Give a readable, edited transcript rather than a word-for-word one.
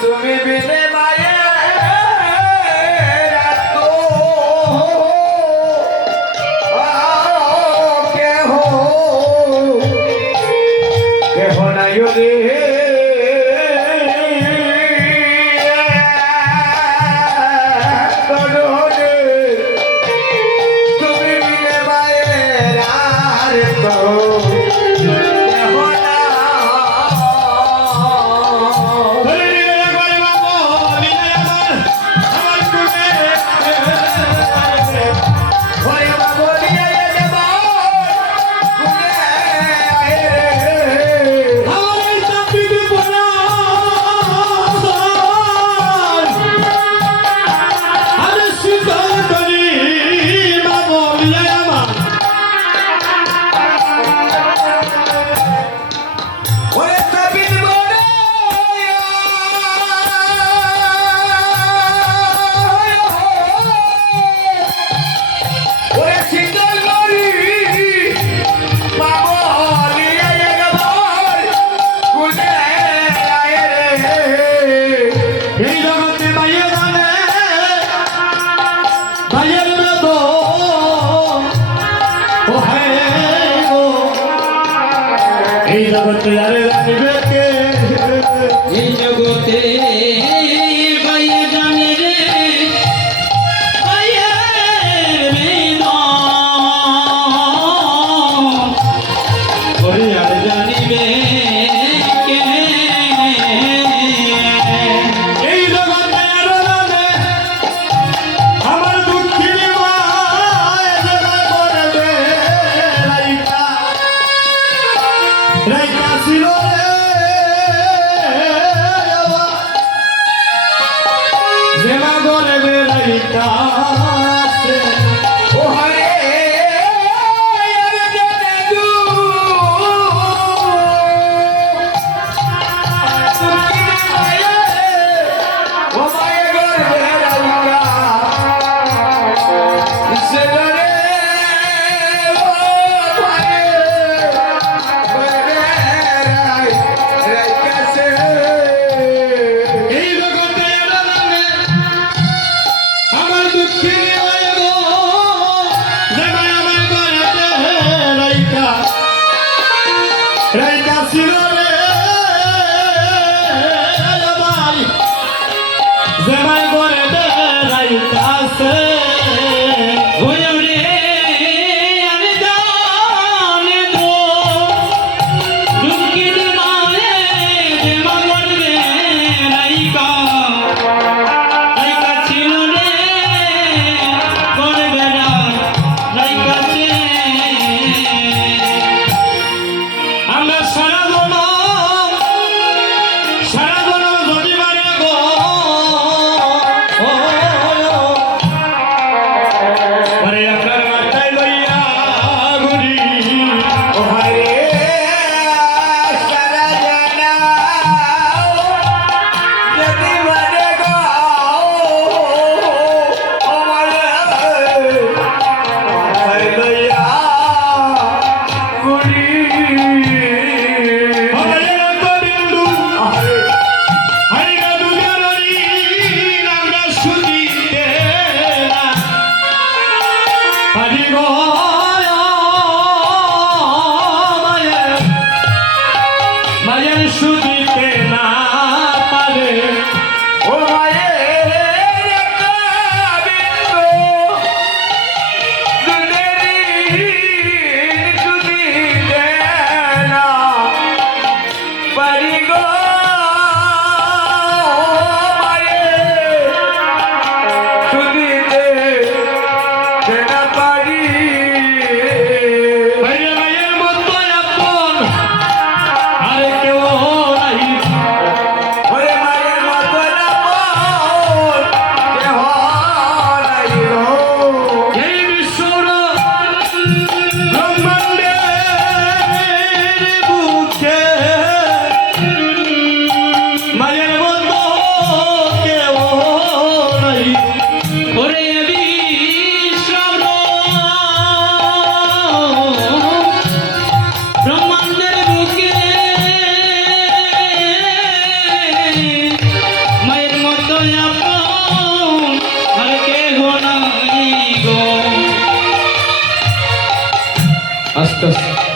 তুমি বিনে মায়ের কেহ কেহ নাই রে তুমি বিনে মায়ের এই জগতে আরে জানিবে কে এই জগতে বাইরে জানে রে বাইরে বিনা ওরে আরে জানিবে কে এই জগতে আরে জানে আমার দুঃখের মা এসে করবে রাইকা রাইকা ছিল রে জেমা করবে রাইকা ও হরে আরে জানে দু তুমি মায়ে ও মায়ে করবে রাইকা সে রে ও মায়ে এই জগতে আমার দুঃখী রাইকা ছিল রে জমাই করে দে রাইকা সে মায়ের সুদিতে না পারে ও মায়ের সুদিতে না পারি গো মায়ের সুদিতে না পারি মায়ের মতো আপন আরে কেউ নাই ওরে মায়ের মতো আপন কেহ নাই এই বিশ্বর ব্রহ্মাণ্ডের বুকে আস্তে আস্তে